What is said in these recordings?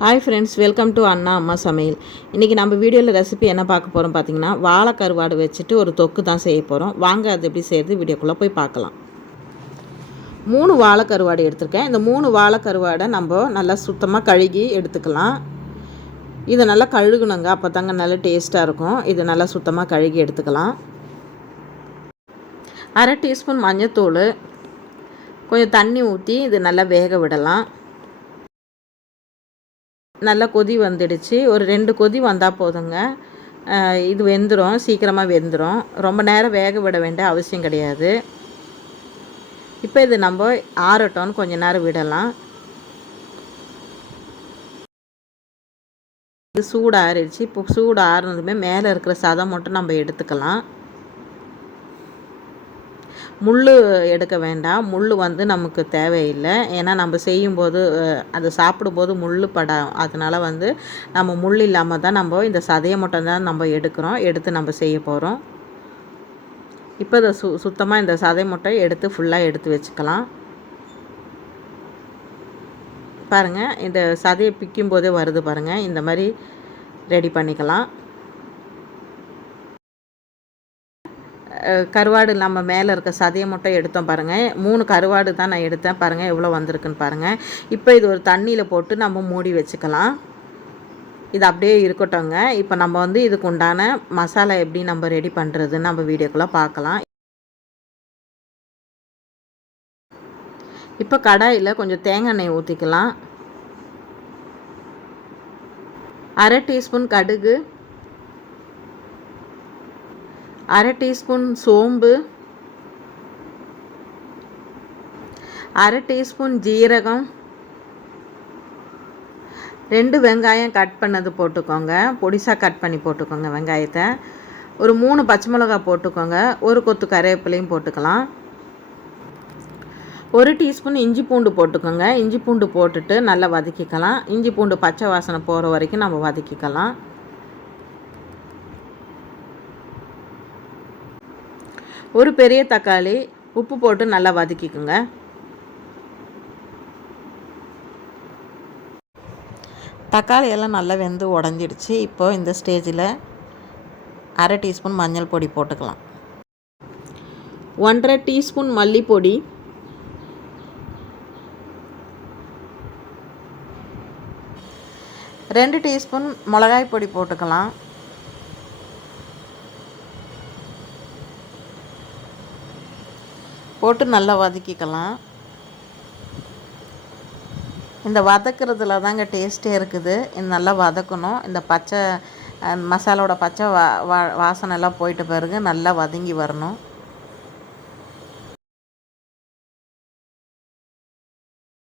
Hi friends welcome to அண்ணா அம்மா சமையல் இன்றைக்கி நம்ம வீடியோவில் ரெசிபி என்ன பார்க்க போகிறோம் பார்த்தீங்கன்னா வாழை கருவாடு வச்சுட்டு ஒரு தொக்கு தான் செய்ய போகிறோம் வாங்க அது எப்படி செய்கிறது வீடியோக்குள்ளே போய் பார்க்கலாம். மூணு வாழை கருவாடு எடுத்திருக்கேன். இந்த மூணு வாழை கருவாடை நம்ம நல்லா சுத்தமாக கழுகி எடுத்துக்கலாம். இதை நல்லா கழுகுணுங்க அப்போ தாங்க நல்லா டேஸ்ட்டாக இருக்கும். இதை நல்லா சுத்தமாக கழுகி எடுத்துக்கலாம். அரை டீஸ்பூன் மஞ்சத்தூள் கொஞ்சம் தண்ணி ஊற்றி இது நல்லா வேக விடலாம். நல்லா கொதி வந்துடுச்சு. ஒரு ரெண்டு கொதி வந்தால் போதுங்க. இது வெந்துடும் சீக்கிரமாக வெந்துடும் ரொம்ப நேரம் வேக விட வேண்டிய அவசியம் கிடையாது. இப்போ இது நம்ம ஆறட்டோன்னு கொஞ்ச நேரம் விடலாம். இது சூடு ஆறிடுச்சு இப்போ சூடு ஆறுனதுமே மேலே இருக்கிற சதம் மட்டும் நம்ம எடுத்துக்கலாம். முள் எடுக்க வேண்டாம். முள் வந்து நமக்கு தேவையில்லை. ஏன்னா நம்ம செய்யும்போது அது சாப்பிடும்போது முள் படம் அதனால் வந்து நம்ம முள் இல்லாமல் தான் நம்ம இந்த சதையை மட்டும்தான் நம்ம எடுக்கிறோம். எடுத்து நம்ம செய்ய போகிறோம் இப்போ இதை சு சுத்தமாக இந்த சதை முட்டை எடுத்து ஃபுல்லாக எடுத்து வச்சுக்கலாம். பாருங்கள் இந்த சதையை பிக்கும் போதே வருது பாருங்கள் இந்த மாதிரி ரெடி பண்ணிக்கலாம். கருவாடு இல்லாமல் மேலே இருக்க சதையை மட்டும் எடுத்தோம் பாருங்கள் மூணு கருவாடு தான் நான் எடுத்தேன் பாருங்கள் எவ்வளோ வந்திருக்குன்னு பாருங்கள் இப்போ இது ஒரு தண்ணியில் போட்டு நம்ம மூடி வச்சுக்கலாம். இது அப்படியே இருக்கட்டும்ங்க. இப்போ நம்ம வந்து இதுக்கு உண்டான மசாலா எப்படி நம்ம ரெடி பண்ணுறதுன்னு நம்ம வீடியோக்குள்ளே பார்க்கலாம். இப்போ கடாயில் கொஞ்சம் தேங்காய் எண்ணெய் ஊற்றிக்கலாம் அரை டீஸ்பூன் கடுகு அரை டீஸ்பூன் சோம்பு அரை டீஸ்பூன் ஜீரகம் ரெண்டு வெங்காயம் கட் பண்ணது போட்டுக்கோங்க. பொடிசாக கட் பண்ணி போட்டுக்கோங்க வெங்காயத்தை. ஒரு மூணு பச்சை மிளகா போட்டுக்கோங்க. ஒரு கொத்து கருவேப்பிலையும் போட்டுக்கலாம். ஒரு டீஸ்பூன் இஞ்சி பூண்டு போட்டுக்கோங்க. இஞ்சி பூண்டு போட்டுட்டு நல்லா வதக்கிக்கலாம். இஞ்சி பூண்டு பச்சை வாசனை போகிற வரைக்கும் நம்ம வதக்கிக்கலாம். ஒரு பெரிய தக்காளி உப்பு போட்டு நல்லா வதக்கிக்குங்க. தக்காளி எல்லாம் நல்லா வெந்து உடஞ்சிடுச்சு. இப்போ இந்த ஸ்டேஜில் அரை டீஸ்பூன் மஞ்சள் பொடி போட்டுக்கலாம். ஒன்றரை டீஸ்பூன் மல்லிப்பொடி. ரெண்டு டீஸ்பூன் மிளகாய் பொடி போட்டுக்கலாம். போட்டு நல்லா வதக்கிக்கலாம். இந்த வதக்கிறதுல தாங்க டேஸ்ட்டே இருக்குது. இது நல்லா வதக்கணும். இந்த பச்சை மசாலோட பச்சை வா வா வாசனைலாம் போயிட்ட பிறகு நல்லா வதங்கி வரணும்.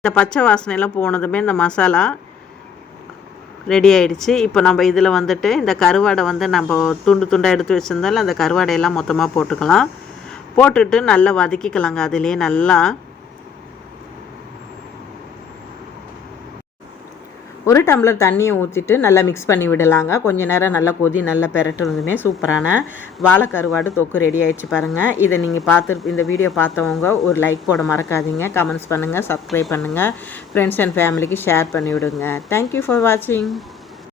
இந்த பச்சை வாசனையெல்லாம் போனதுமே இந்த மசாலா ரெடி ஆயிடுச்சு. இப்போ நம்ம இதில் வந்துட்டு இந்த கருவாடை வந்து நம்ம துண்டு துண்டாக எடுத்து வச்சுருந்தாலும் அந்த கருவாடையெல்லாம் மொத்தமாக போட்டுக்கலாம். போட்டுட்டு நல்லா வதக்கிக்கலாங்க. அதிலே நல்லா ஒரு டம்ளர் தண்ணியை ஊற்றிட்டு நல்லா மிக்ஸ் பண்ணி விடலாங்க. கொஞ்சம் நேரம் நல்லா கொதி நல்லா பெரட்டுறதுமே சூப்பரான வாழைக்கருவாடு தொக்கு ரெடி ஆகிடுச்சு பாருங்கள் இதை நீங்கள் பார்த்து இந்த வீடியோ பார்த்தவங்க ஒரு லைக் போட மறக்காதீங்க. கமெண்ட்ஸ் பண்ணுங்கள் சப்ஸ்கிரைப் பண்ணுங்கள் ஃப்ரெண்ட்ஸ் அண்ட் ஃபேமிலிக்கு ஷேர் பண்ணி விடுங்க தேங்க்யூ ஃபார் வாட்சிங்